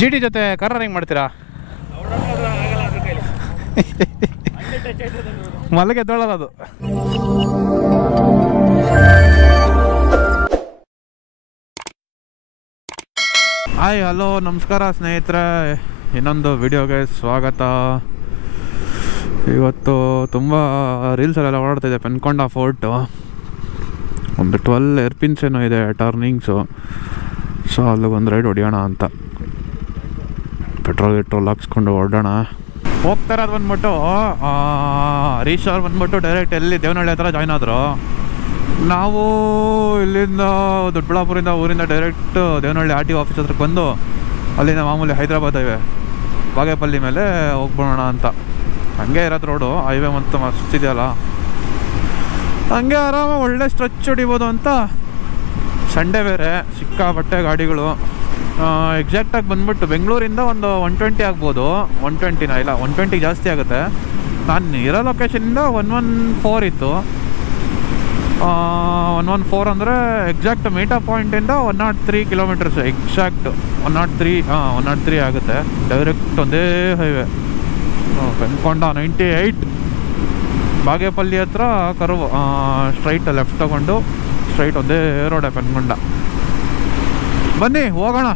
G T ಜೊತೆ car running ಮಾಡ್ತೀರಾ? ಮಲಗೆ ಎದ್ದೋಳಲ್ಲ ಅದು. ಹಾಯ್ ಹಲೋ ನಮಸ್ಕಾರ ಸ್ನೇಹಿತರೆ, ಇನ್ನೊಂದು ವಿಡಿಯೋಗೆ ಸ್ವಾಗತ. ಇವತ್ತು ತುಂಬ ರೀಲ್ಸಲ್ಲೆಲ್ಲ ಓಡಾಡ್ತಾಯಿದೆ ಪೆನ್ಕೊಂಡ ಫೋರ್ಟು. ಒಂದು 12 ಏರ್ಪಿನ್ಸ್ ಏನೋ ಇದೆ ಟರ್ನಿಂಗ್ಸು. ಸೊ ಅಲ್ಲಿಗೊಂದು ರೈಡ್ ಹೊಡಿಯೋಣ ಅಂತ ಪೆಟ್ರೋಲ್ ಹಾಕ್ಸ್ಕೊಂಡು ಹೊರಡೋಣ. ಹೋಗ್ತಾ ಇರೋದು ಬಂದ್ಬಿಟ್ಟು ಹರೀಶ್ ಅವ್ರು ಬಂದ್ಬಿಟ್ಟು ಡೈರೆಕ್ಟ್ ಎಲ್ಲಿ ದೇವನಹಳ್ಳಿ ಹತ್ರ ಜಾಯ್ನ್ ಆದರು. ನಾವು ಇಲ್ಲಿಂದ ದೊಡ್ಡಬಳ್ಳಾಪುರಿಂದ ಊರಿಂದ ಡೈರೆಕ್ಟ್ ದೇವನಹಳ್ಳಿ RTO ಆಫೀಸ್ ಹತ್ರಕ್ಕೆ ಬಂದು ಅಲ್ಲಿಂದ ಮಾಮೂಲಿ ಹೈದ್ರಾಬಾದ್ ಹೈವೇ ಬಾಗೇಪಲ್ಲಿ ಮೇಲೆ ಹೋಗ್ಬಿಡೋಣ ಅಂತ. ಹಂಗೆ ಇರೋದು ರೋಡು, ಹೈವೇ ಮತ್ತು ಮಸ್ತ್ ಇದೆಯಲ್ಲ, ಹಂಗೆ ಆರಾಮಾಗಿ ಒಳ್ಳೆ ಸ್ಟ್ರೆಚ್ ಹೊಡಿಬೋದು ಅಂತ. ಸಂಡೇ ಬೇರೆ ಸಿಕ್ಕಾಪಟ್ಟೆ ಗಾಡಿಗಳು. ಎಕ್ಸಾಕ್ಟಾಗಿ ಬಂದ್ಬಿಟ್ಟು ಬೆಂಗಳೂರಿಂದ ಒಂದು 120 ಆಗ್ಬೋದು. 120 ಇಲ್ಲ 120 ಜಾಸ್ತಿ ಆಗುತ್ತೆ. ನಾನು ಇರೋ ಲೊಕೇಶನಿಂದ 114 ಇತ್ತು. 114 ಅಂದರೆ ಎಕ್ಸಾಕ್ಟ್ ಮೀಟಾ ಪಾಯಿಂಟಿಂದ 103 ಕಿಲೋಮೀಟರ್ಸ್ ಎಕ್ಸಾಕ್ಟ್ 103 ಆಗುತ್ತೆ. ಡೈರೆಕ್ಟ್ ಒಂದೇ ಹೈವೇ ಪೆನ್ಕೊಂಡ 98 ಬಾಗೇಪಲ್ಲಿ ಹತ್ರ ಕರ್ವ್ ಸ್ಟ್ರೈಟ್ ಲೆಫ್ಟ್ ತಗೊಂಡು ಸ್ಟ್ರೈಟ್ ಒಂದೇ ರೋಡೆ ಪೆನ್ಕೊಂಡ. ಬನ್ನಿ ಹೋಗೋಣ.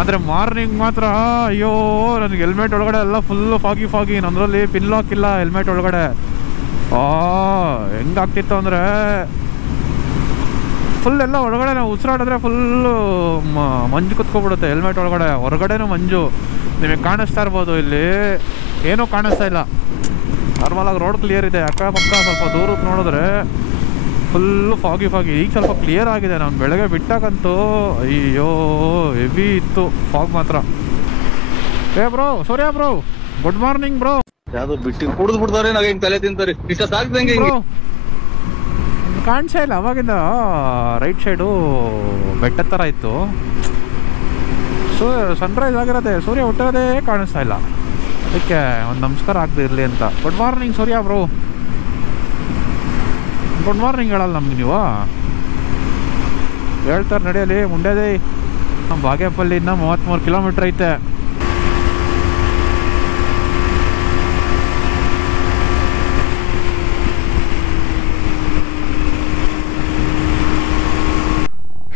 ಅಂದರೆ ಮಾರ್ನಿಂಗ್ ಮಾತ್ರ ಅಯ್ಯೋ ನನಗೆ ಹೆಲ್ಮೆಟ್ ಒಳಗಡೆ ಎಲ್ಲ ಫುಲ್ಲು ಫಾಗಿ ನನ್ನರಲ್ಲಿ ಪಿನ್ ಲಾಕ್ ಇಲ್ಲ ಹೆಲ್ಮೆಟ್ ಒಳಗಡೆ. ಹೆಂಗಾಗ್ತಿತ್ತು ಅಂದರೆ ಫುಲ್ ಎಲ್ಲ ಒಳಗಡೆ ನಾವು ಉಸಿರಾಡಿದ್ರೆ ಫುಲ್ಲು ಮಂಜು ಕುತ್ಕೊಬಿಡುತ್ತೆ ಹೆಲ್ಮೆಟ್ ಒಳಗಡೆ. ಹೊರಗಡೆನೂ ಮಂಜು ನಿಮಗೆ ಕಾಣಿಸ್ತಾ ಇರ್ಬೋದು. ಇಲ್ಲಿ ಏನೂ ಕಾಣಿಸ್ತಾ ಇಲ್ಲ, ನಾರ್ಮಲಾಗಿ ರೋಡ್ ಕ್ಲಿಯರ್ ಇದೆ. ಅಕ್ಕಪಕ್ಕ ಸ್ವಲ್ಪ ದೂರಕ್ಕೆ ನೋಡಿದ್ರೆ ಫುಲ್ಲು ಫಾಗಿ. ಈಗ ಸ್ವಲ್ಪ ಕ್ಲಿಯರ್ ಆಗಿದೆ. ನಾನು ಬೆಳಗ್ಗೆ ಬಿಟ್ಟಾಗಂತೂ ಅಯ್ಯೋ ಹೆವಿ ಇತ್ತು ಫಾಗ್ ಮಾತ್ರ. ಬ್ರೋ ಸೂರ್ಯ ಬ್ರೋ, ಗುಡ್ ಮಾರ್ನಿಂಗ್ ಬ್ರೋ. ಯಾವ್ದು ಬಿಟ್ಟು ಕುಡಿದು ಬಿಡ್ತಾರೆ, ನಾವ್ ಹೆಂಗ್ ತಲೆ ತಿಂತಾರೆ ಇಷ್ಟೊತ್ತಾಗ್ದಂಗೆ ಕಾಣಿಸೇ ಇಲ್ಲ. ಅವಾಗಿಂದ ರೈಟ್ ಸೈಡು ಬೆಟ್ಟದ ಥರ ಇತ್ತು. ಸನ್ರೈಸ್ ಆಗಿರೋದೆ, ಸೂರ್ಯ ಹುಟ್ಟಿರೋದೇ ಕಾಣಿಸ್ತಾ ಇಲ್ಲ. ಅದಕ್ಕೆ ಒಂದು ನಮಸ್ಕಾರ ಆಗದೆ ಇರಲಿ ಅಂತ. ಗುಡ್ ಮಾರ್ನಿಂಗ್ ಸೂರ್ಯ ಬ್ರೋ. ಗುಡ್ ಮಾರ್ನಿಂಗ್ ಹೇಳಲ್ಲ ನಮ್ಗೆ ನೀವು? ಹೇಳ್ತಾರೆ ನಡೆಯಲಿ ಮುಂಡೆದೇ. ನಮ್ಮ ಬಾಗೇಪಲ್ಲಿಂದ 33 ಕಿಲೋಮೀಟ್ರ್ ಐತೆ.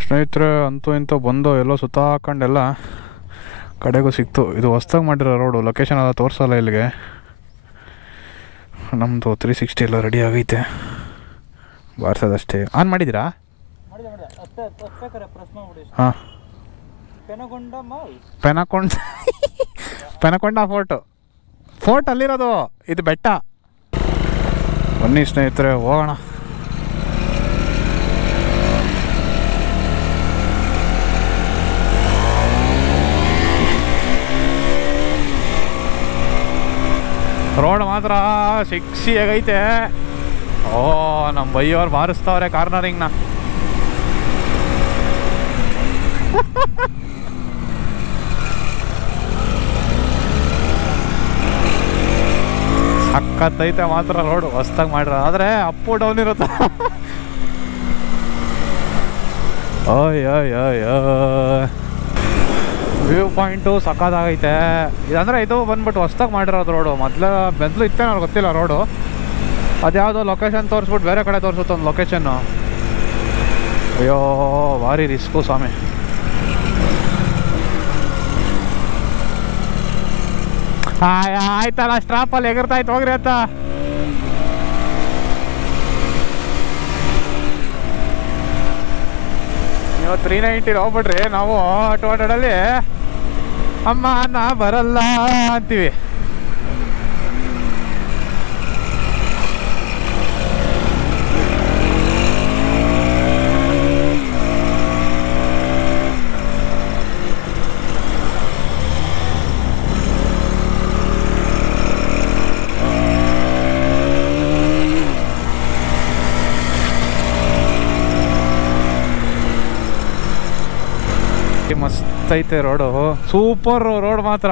ಸ್ನೇಹಿತರೆ ಅಂತೂ ಇಂತೂ ಬಂದು ಎಲ್ಲೋ ಸುತ್ತ ಹಾಕೊಂಡೆಲ್ಲ ಕಡೆಗೂ ಸಿಕ್ತು. ಇದು ಹೊಸ್ದಾಗಿ ಮಾಡಿರೋ ರೋಡು, ಲೊಕೇಶನ್ ಎಲ್ಲ ತೋರಿಸಲ್ಲ ಇಲ್ಲಿಗೆ. ನಮ್ಮದು 360 ಎಲ್ಲ ರೆಡಿ ಆಗೈತೆ, ಬಾರಿಸೋದಷ್ಟೇ. ಆನ್ ಮಾಡಿದ್ದೀರಾ? ಹಾಂ, ಪೆನಕೊಂಡ ಫೋರ್ಟ್ ಅಲ್ಲಿರೋದು, ಇದು ಬೆಟ್ಟ. ಬನ್ನಿ ಸ್ನೇಹಿತರೆ ಹೋಗೋಣ. ರೋಡ್ ಮಾತ್ರ ಸಿಕ್ಸಿಯಾಗೈತೆ. ನಮ್ಮ ಬೈಯವ್ರು ಬಾರಿಸ್ತಾವ್ರೆ ಕಾರ್ನರಿಂಗ್ನ. ಸಕ್ಕತ್ತೈತೆ ಮಾತ್ರ ರೋಡು, ಹೊಸ್ದಾಗಿ ಮಾಡ್ರ. ಆದರೆ ಅಪ್ಪು ಡೌನ್ ಇರುತ್ತೆ. ವ್ಯೂ ಪಾಯಿಂಟು ಸಕ್ಕತ್ತಾಗೈತೆ. ಇದಂದರೆ ಇದು ಬಂದ್ಬಿಟ್ಟು ಹೊಸ್ದಾಗಿ ಮಾಡಿರೋದು ರೋಡು. ಮೊದಲು ಇತ್ತೇ ನನಗೆ ಗೊತ್ತಿಲ್ಲ ರೋಡು. ಅದ್ಯಾವುದೋ ಲೊಕೇಶನ್ ತೋರಿಸ್ಬಿಟ್ಟು ಬೇರೆ ಕಡೆ ತೋರಿಸುತ್ತೆ ಒಂದು ಲೊಕೇಶನ್ನು. ಅಯ್ಯೋ ಭಾರಿ ರಿಸ್ಕು ಸ್ವಾಮಿ. ಆಯ್ತಲ್ಲ ಸ್ಟ್ರಾಪಲ್ಲಿ ಎಗರ್ತಾಯ್ತು ಹೋಗ್ರಿ ಅಂತ. ನೀವು 390 ಹೋಗ್ಬಿಟ್ರಿ, ನಾವು 200 ಅಮ್ಮ ನಾ ಬರಲ್ಲ ಅಂತೀವಿ. ಮಸ್ತ್ ಐತೆ ರೋಡು, ಸೂಪರ್ ರೋಡ್ ಮಾತ್ರ.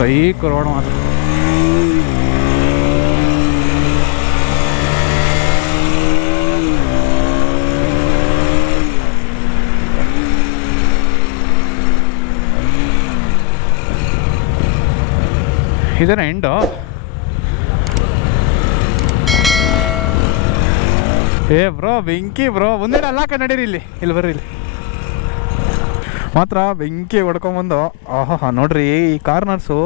ಸೈಕ್ ರೋಡ್ ಮಾತ್ರ. ಇದರ ಎಂಡು ಬ್ರೋ ಬೆಂಕಿ ಬ್ರೋ ಮುಂದೆ ಅಲ್ಲ ನಡೀರಿ ಇಲ್ಲಿ ಬರ್ರಿ. ಇಲ್ಲಿ ಮಾತ್ರ ಬೆಂಕಿ ಹೊಡ್ಕೊಂಬಂದು ಆಹಾ ನೋಡ್ರಿ ಈ ಕಾರ್ನರ್ಸು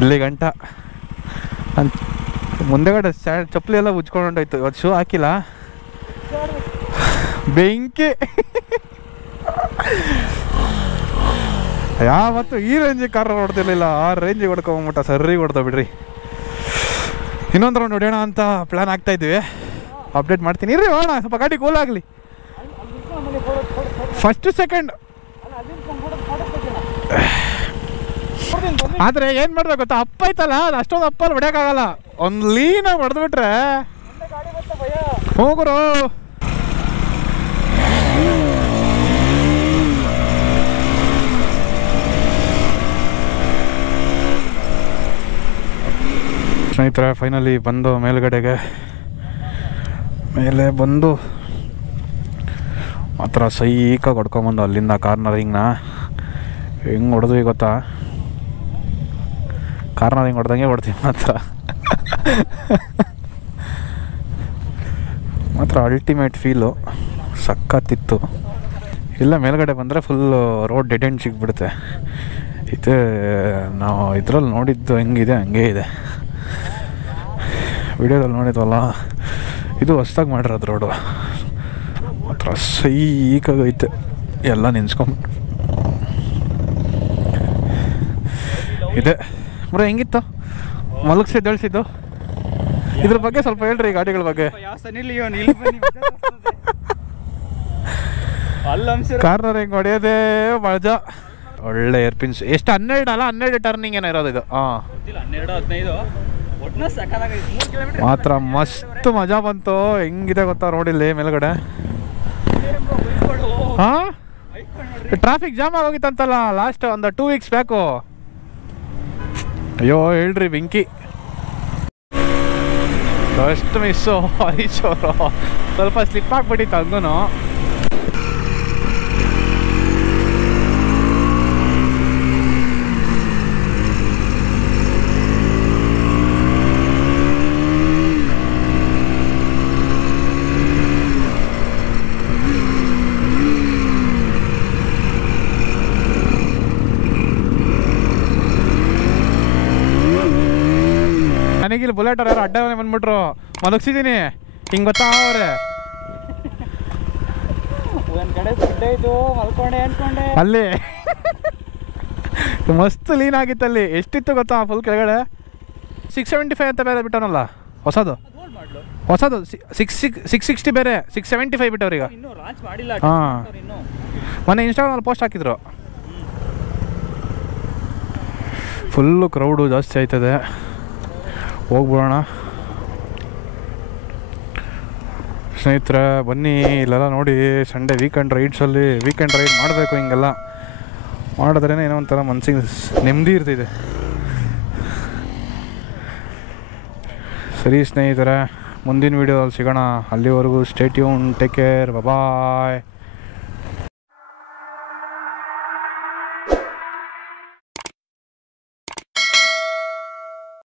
ಇಲ್ಲಿ ಗಂಟ ಮುಂದೆಗಡೆ ಚಪ್ಪಲಿ ಎಲ್ಲ ಉಜ್ಕೊಂಡೋಯ್ತು. ಇವತ್ತು ಶೂ ಹಾಕಿಲ್ಲ. ಬೆಂಕಿ ಯಾವತ್ತು ಈ ರೇಂಜಿಗೆ ಕಾರ್ ಹೊಡ್ತಿರ್ಲಿಲ್ಲ, ಆ ರೇಂಜಿಗೆ ಹೊಡ್ಕೊಂಬಿಟ್ಟ. ಸರಿ ಹೊಡ್ತಾ ಬಿಡ್ರಿ. ಇನ್ನೊಂದು ರೌಂಡ್ ಹೊಡೆಯೋಣ ಅಂತ ಪ್ಲ್ಯಾನ್ ಆಗ್ತಾ ಇದ್ವಿ. ಅಪ್ಡೇಟ್ ಮಾಡ್ತೀನಿ ಇರ್ರಿ, ಹೋಗೋಣ. ಸ್ವಲ್ಪ ಗಾಡಿ ಕೂಲ್ ಆಗಲಿ. ಫಸ್ಟ್ ಸೆಕೆಂಡ್ ಆದರೆ ಏನು ಮಾಡ್ಬೇಕು ಗೊತ್ತಾ, ಅಪ್ಪ ಐತಲ್ಲ ಅದು ಅಷ್ಟೊಂದು ಅಪ್ಪಲ್ಲಿ ಹೊಡೆಯೋಕ್ಕಾಗಲ್ಲ. ಒಂದು ಲೀನಾಗಿ ಹೊಡೆದ್ಬಿಟ್ರೆ ಹೋಗುರು. ಸ್ನೇಹಿತರೆ ಫೈನಲಿ ಬಂದು ಮೇಲೆ ಬಂದು ಮಾತ್ರ ಸೈಕಾಗಿ ಹೊಡ್ಕೊಂಬಂದು ಅಲ್ಲಿಂದ ಕಾರ್ನರಿಂಗ್ನ ಹೆಂಗೆ ಹೊಡೆದ್ವಿ ಗೊತ್ತಾ. ಕಾರ್ನರಿಂಗ್ ಹೊಡೆದಂಗೆ ಹೊಡ್ತೀವಿ ಮಾತ್ರ ಅಲ್ಟಿಮೇಟ್ ಫೀಲು ಸಖತ್ತಿತ್ತು. ಇಲ್ಲ ಮೇಲ್ಗಡೆ ಬಂದರೆ ಫುಲ್ಲು ರೋಡ್ ಡೆಡ್ ಎಂಡ್ ಸಿಗ್ಬಿಡುತ್ತೆ. ಇದು ನಾವು ಇದರಲ್ಲಿ ನೋಡಿದ್ದು ಹೆಂಗಿದೆ ಹಂಗೇ ಇದೆ. ವಿಡಿಯೋದಲ್ಲಿ ನೋಡಿದ್ವಲ್ಲ, ಇದು ಹೊಸ್ದಾಗಿ ಮಾಡಿರೋದು ರೋಡು. ಮಾತ್ರ ಸೈಕಾಗೈತೆ. ಎಲ್ಲ ನೆನ್ಸ್ಕೊಂಬಿಟ್ಟು ಇದೆ ಬರೋ ಹೆಂಗಿತ್ತು ಮಲಗಿಸಿದ್ದು. ಇದ್ರ ಬಗ್ಗೆ ಸ್ವಲ್ಪ ಹೇಳ್ರಿ, ಗಾಡಿಗಳ ಬಗ್ಗೆ. ಕಾರ್ನರ್ ಹೆಂಗೆ ಹೊಡೆಯೋದೇ ಮಜಾ. ಒಳ್ಳೆ ಏರ್ಪಿನ್ಸ್. ಎಷ್ಟು 12 ಅಲ್ಲ, 12 ಟರ್ನಿಂಗ್ ಏನೋ ಇರೋದು ಇದು. ಹಾಂ, 12-15 ಮಾತ್ರ ಮಸ್ತ್ ಮಜಾ ಬಂತು. ಹೆಂಗಿದೆ ಗೊತ್ತಾ ರೋಡಿಲ್ಲಿ ಮೇಲ್ಗಡೆ. ಹಾಂ, ಟ್ರಾಫಿಕ್ ಜಾಮ್ ಆಗೋಗಿತ್ತಂತಲ್ಲ ಲಾಸ್ಟ್ ಒಂದು 2 ವೀಕ್ಸ್ ಬ್ಯಾಕು. ಅಯ್ಯೋ ಹೇಳ್ರಿ ಬೆಂಕಿ. ಫಸ್ಟ್ ಮಿಸ್ಸು ಹರೀಶ್ ಅವರು. ಸ್ವಲ್ಪ ಸ್ಲಿಪ್ ಆಗಿಬಿಟ್ಟಿತ್ತು ಹಂಗೂ. ನನಗಿಲ್ಲಿ ಬುಲೆಟ್ ಅವ್ರು ಯಾರು ಅಡ್ಡನೇ ಬಂದ್ಬಿಟ್ರು. ಮಲಗಿಸಿದ್ದೀನಿ ಹಿಂಗೆ ಗೊತ್ತಾ ಅವ್ರೆ. ಅಲ್ಲಿ ಮಸ್ತ್ ಲೀನ್ ಆಗಿತ್ತಲ್ಲಿ. ಎಷ್ಟಿತ್ತು ಗೊತ್ತಾ ಫುಲ್ ಕೆಳಗಡೆ. 675 ಅಂತ ಬೇರೆ ಬಿಟ್ಟವನಲ್ಲ ಹೊಸದು 660 ಬೇರೆ 675 ಬಿಟ್ಟವ್ರೀಗ. ಹಾಂ, ಮೊನ್ನೆ ಇನ್ಸ್ಟಾಗ್ರಾಮಲ್ಲಿ ಪೋಸ್ಟ್ ಹಾಕಿದ್ರು. ಫುಲ್ಲು ಕ್ರೌಡು ಜಾಸ್ತಿ ಆಯ್ತದೆ. ಹೋಗ್ಬಿಡೋಣ ಸ್ನೇಹಿತರೆ, ಬನ್ನಿ ಇಲ್ಲೆಲ್ಲ ನೋಡಿ. ಸಂಡೇ ವೀಕೆಂಡ್ ರೈಡ್ಸಲ್ಲಿ ವೀಕೆಂಡ್ ರೈಡ್ ಮಾಡಬೇಕು. ಹಿಂಗೆಲ್ಲ ಮಾಡಿದ್ರೇ ಏನೋ ಒಂಥರ ಮನಸ್ಸಿಗೆ ನೆಮ್ಮದಿ ಇರ್ತಿದೆ. ಸರಿ ಸ್ನೇಹಿತರೆ, ಮುಂದಿನ ವೀಡಿಯೋದಲ್ಲಿ ಸಿಗೋಣ. ಅಲ್ಲಿವರೆಗೂ ಸ್ಟೇ ಟ್ಯೂನ್, ಟೇಕ್ ಕೇರ್, ಬಾಯ್.